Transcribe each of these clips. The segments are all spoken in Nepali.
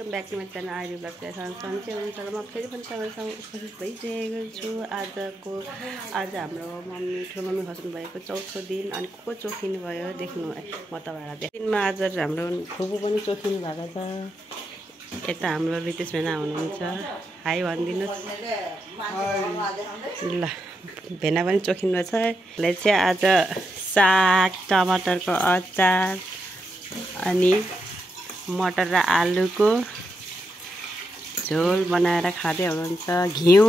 Welcome back to my channel ID blog सन्चै हुनुहुन्छ र म फेरि पनि तपाईँसँग उपस्थित भइसकेको छु। आज हाम्रो ठुलो मम्मी खस्नु भएको चौथो दिन अनि को चोखिनु भयो देख्नु म तपाईँहरूलाई दिनमा आज हाम्रो फुपू पनि चोखिनु भएको छ। यता हाम्रो रितेश भेना हुनुहुन्छ, हाई भनिदिनुहोस्। ल भेना पनि चोखिनु भएको छ। यसलाई चाहिँ आज साग टमाटरको अचार अनि मटर र आलुको झोल बनाएर खाँदै हुनुहुन्छ। घिउ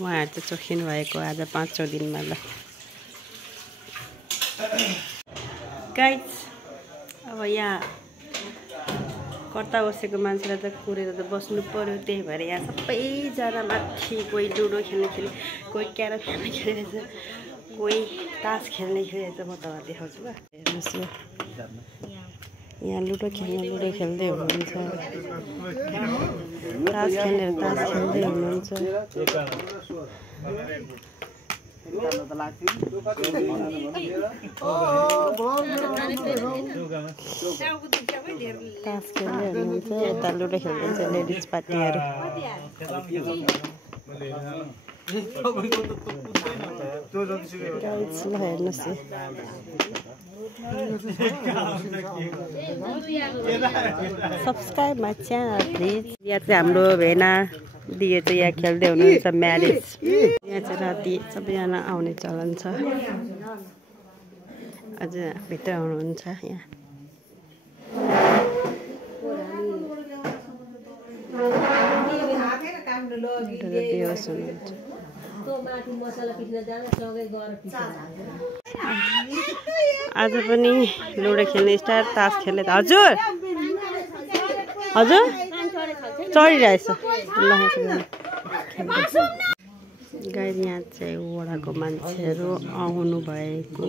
उहाँहरू चाहिँ चोखिनु भएको आज 5औं दिनमा। ल गाइस, अब यहाँ कर्ता बसेको मान्छेलाई त कुरेर त बस्नु पर्यो, त्यही भएर यहाँ सबैजना माथि कोही लुडो खेल्ने कोही क्यारम खेल्ने खेलिरहेछ, कोही तास खेल्ने खेलिरहेछ। म तपाईँलाई देखाउँछु ल, हेर्नुहोस् ल। यहाँ लुडो खेल्दै हुनुहुन्छ, तास खेल्नेहरू तास खेल्दै हुनुहुन्छ। तास खेल्दै हुनुहुन्छ, यता लुडो खेल्दैछ लेडिज पार्टीहरू। ल हेर्नुहोस्, सब्सक्राइब माई च्यानल प्लिज। यहाँ चाहिँ हाम्रो भेना दिए चाहिँ यहाँ खेल्दै हुनुहुन्छ म्यारेज। यहाँ चाहिँ राति सबैजना आउने चलन छ। अझ भित्र आउनुहुन्छ यहाँ। बेहोस हुनुहुन्छ। आज पनि लुडो खेल्ने स्टार्ट, तास खेल्ने। हजुर हजुर चढिरहेछ। गाई यहाँ चाहिँ वडाको मान्छेहरू आउनु भएको,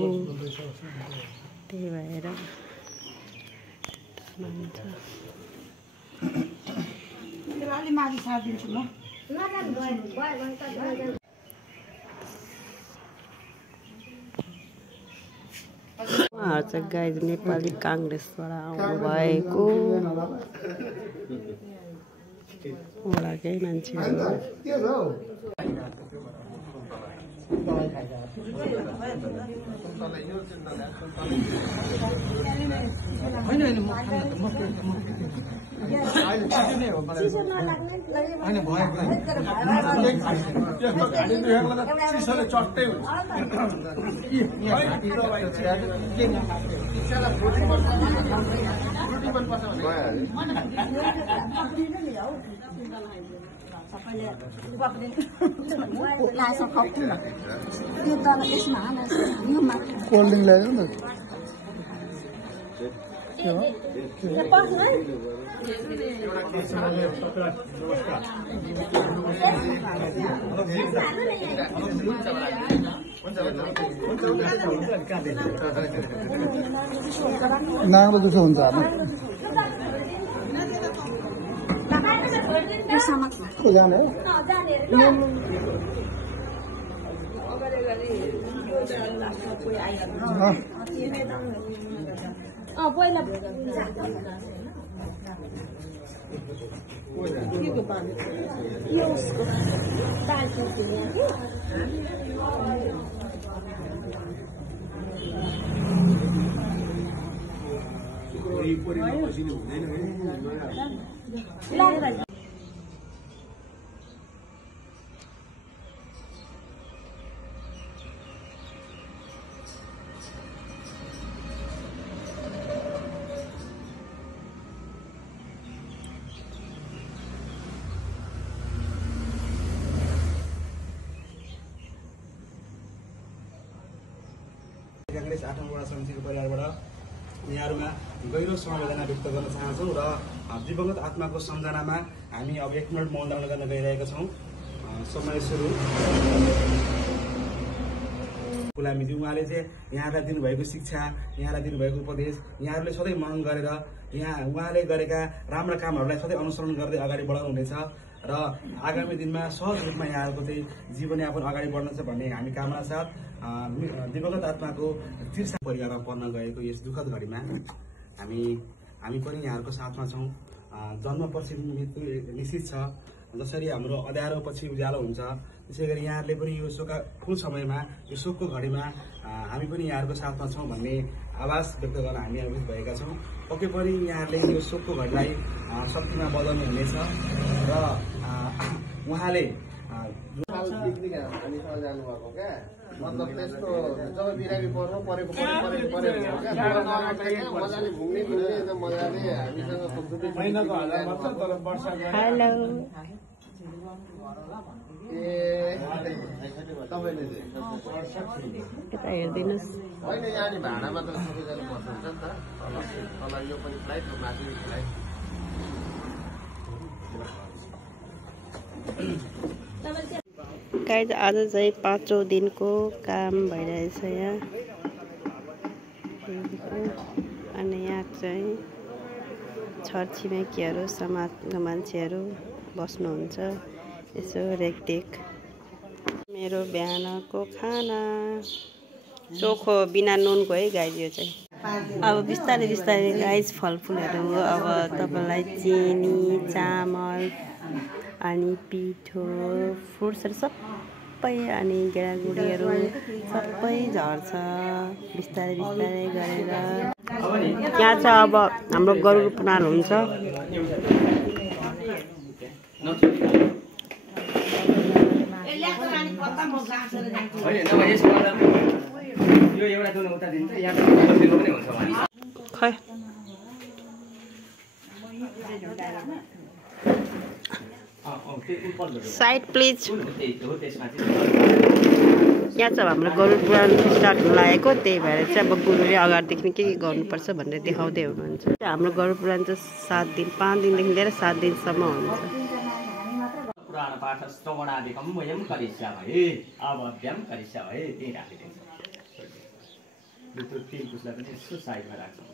त्यही भएर उहाँहरू चाहिँ गाई नेपाली काङ्ग्रेसबाट आउनु भएको वडाकै मान्छेहरू। कोल्ड ड्रिंक ल्यायो नि नाङ्लो दुसो हुन्छ जाने कांग्रेस 8औं वडा समितिको परिवारबाट यहाँहरुमा गहिरो समवेदना व्यक्त गर्न चाहन्छौं र दिवंगत आत्माको सम्झनामा हामी अब 1 मिनेट मौन धारण गर्न गइरहेका छौं। समय सुरु। गुलामी दिउ उहाँले चाहिँ यहाँलाई दिनुभएको शिक्षा, यहाँलाई दिनुभएको उपदेश यहाँहरुले सधैँ मनन गरेर यहाँ उहाँले गरेका राम्रा कामहरुलाई सधैँ अनुसरण गर्दै अगाडि बढाउनु हुनेछ र आगामी दिनमा सहज रूपमा यहाँहरूको चाहिँ जीवनयापन अगाडि बढ्न छ भन्ने हामी कामना साथ दिवंगत आत्माको तीर्थ परिवारमा पर्न गएको यस दुःखद घडीमा हामी पनि यहाँहरूको साथमा छौँ। जन्मपछि मृत्यु निश्चित छ। जसरी हाम्रो अँध्यारो पछि उज्यालो हुन्छ त्यसै गरी यहाँहरूले पनि यो शोकाकुल समयमा यो शोकको घडीमा हामी पनि यहाँहरूको साथमा छौँ भन्ने आवाज व्यक्त गर्न हामी अभित भएका छौँ। पक्कै पनि यहाँहरूले यो शोकको घडीलाई शक्तिमा बदल्नु हुनेछ र उहाँले जानुभएको क्या मतलब त्यस्तो जब बिरामी पर्नु परेको मजाले घुम्ने मजाले हामीसँग होइन यहाँ भाडामा त सबैजना बस्नुहुन्छ नि त तल यो पनि फ्लाइट माथि फ्लाइट गाइज आज चाहिँ 5औं दिनको काम भइरहेछ यहाँ अनि यहाँ चाहिँ छरछिमेकीहरू समाजका मान्छेहरू बस्नुहुन्छ यसो रेखदेख। मेरो बिहानको खाना चोखो बिना नुनको है गाइज यो चाहिँ। अब बिस्तारै बिस्तारै गाइज फलफुलहरू अब तपाईँलाई चिनी चामल अनि पिठो फ्रुट्सहरू सबै अनि गेडागुडीहरू सबै झर्छ बिस्तारै बिस्तारै गरेर। यहाँ चाहिँ अब हाम्रो गरुड पुराण हुन्छ। खै साइड प्लिज। यहाँ चाहिँ हाम्रो गरुड पुराण स्टार्ट हुन लागेको त्यही भएर चाहिँ अब गुरुले अगाडिदेखि के गर्नुपर्छ भनेर देखाउँदै हुनुहुन्छ। हाम्रो गरुड पुराण चाहिँ 7 दिन 5 दिनदेखि लिएर 7 दिनसम्म हुन्छ। पुराण पाठ श्रवणादिकं वयं करिष्यामहे अवभ्यं करिष्यामहे त्यही राखिदिन्छ। त्यो पुस्लाई पनि यसो साइडमा राख्छौँ।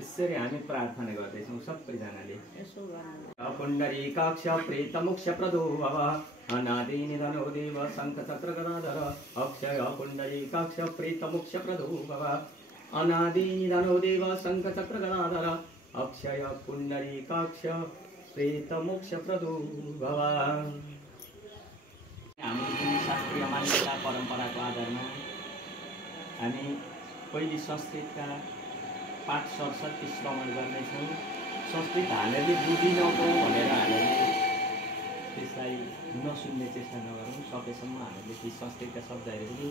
यसरी हामी प्रार्थना गर्दैछौँ सबैजनाले। पुण्डरीकाक्ष प्रेतमोक्ष प्रदो भव अनादि निधनो देव शङ्खचक्र गदाधर अक्षय पुण्डरीकाक्ष प्रेतमोक्ष प्रदो भव अनादि निधनो देव शङ्खचक्र गदाधर अक्षय पुण्डरीकाक्ष प्रेतमोक्ष प्रदो भव। हाम्रो शास्त्रीय मान्यता परम्पराको आधारमा हामी पहिले संस्कृतका पाठ सरस्वती श्रवण गर्नेछौँ। संस्कृत हामीले बुझिनौँ भनेर हामीले त्यसलाई नसुन्ने चेष्टा नगरौँ। सकेसम्म हामीले ती संस्कृतका शब्दहरू पनि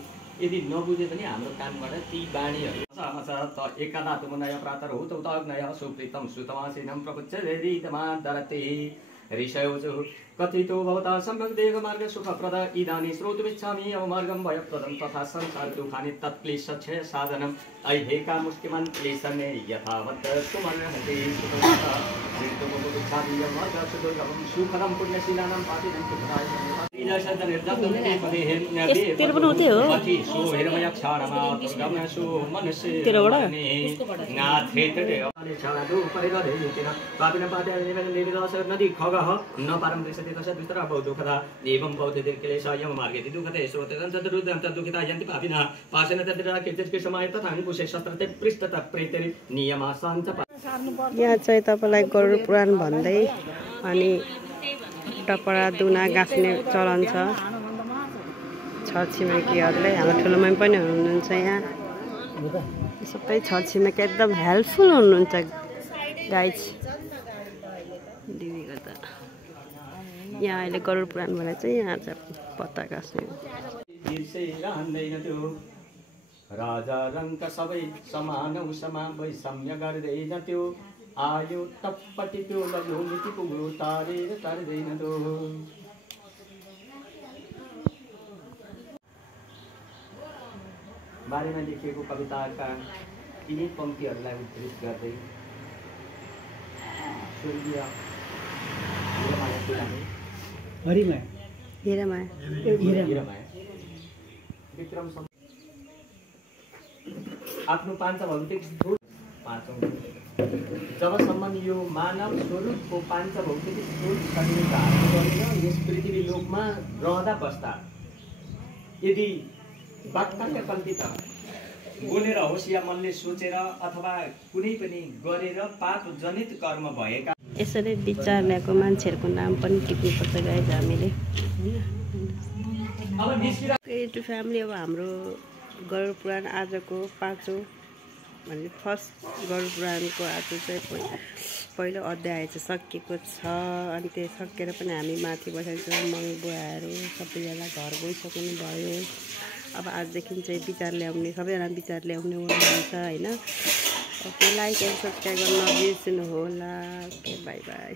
यदि नबुझे पनि हाम्रो कामबाट ती बाणीहरू त एकादातुमनय प्रातर हो तग्नय सुप्रीतम श्रुतमासीनं प्रपुच्छेदितमादरते ऋषयोजु कथितो भवता सम्यक् देवमार्ग सुखप्रद इदानीं श्रोतुमिच्छामि अवमार्गं भयप्रदं तथा संसार दुःखानि तत्क्लेशक्षय साधनम् ऐहेका मुष्टिमन् क्लेशने यथावत् सुमर्हति सुखदं पुण्यशीलानां पातिनं सुखदाय न पारं दृश्यते तस्य दुष्टरा बहुदुःखदा एवं बौद्धे क्लेशायं मार्गे दुःखते श्रोतदन्तदुःखिता यन्ति पापिनः पाशेन तद्रा कीर्तिस्कृशमाय तथा कुशे शस्त्रते पृष्ठत प्रेते नियमासान्त। यहाँ चाहिँ तपाईँलाई गरुड पुराण भन्दै अनि टपरा दुना गाँस्ने चलन छ। छरछिमेकीहरूले हाम्रो ठुलोमा पनि हुनुहुन्छ। यहाँ सबै छरछिमेकी एकदम हेल्पफुल हुनुहुन्छ गाइज। दिदी गर्दा यहाँ अहिले गरुड पुराण भनेर चाहिँ यहाँ चाहिँ पत्ता गाँस्ने राजा रङ्क सबै समान उसमा वैषम्य गर्दैन त्यो आयो टप्पटी त्यो लग्यो मिति पुग्यो तारेर तर्दैन त्यो। बारेमा लेखिएको कविताका यिनै पङ्क्तिहरूलाई उद्धृत गर्दै स्वर्गीय आफ्नो पाञ्च भौतिक 5औं जबसम्म यो मानव स्वरूपको पाञ्चभौतिक स्थूल शरीर धारण गरेर यस पृथ्वी लोकमा रहँदा बस्दा यदि वाक्काट्य कल्पित बोलेर होस् या मनले सोचेर अथवा कुनै पनि गरेर पाप जनित कर्म भएका यसरी विचार ल्याएको मान्छेहरूको नाम पनि टिप्नुपर्छ गाइज हामीले क्रिएटिभ फ्यामिली। अब हाम्रो गरुड पुराण आजको 5औं भन्ने फर्स्ट गरुड पुराणको आज चाहिँ पहिलो अध्याय चाहिँ सकिएको छ। अनि त्यो सकेर पनि हामी माथि बसेको छौँ। मम्मी बुवाहरू सबैजना घर गइसक्नु भयो। अब आजदेखि चाहिँ विचार ल्याउने सबैजना विचार ल्याउने हुन्छ होइन। ओके, लाइक एन्ड सब्सक्राइब गर्न नबिर्सनु होला। Okay, by by.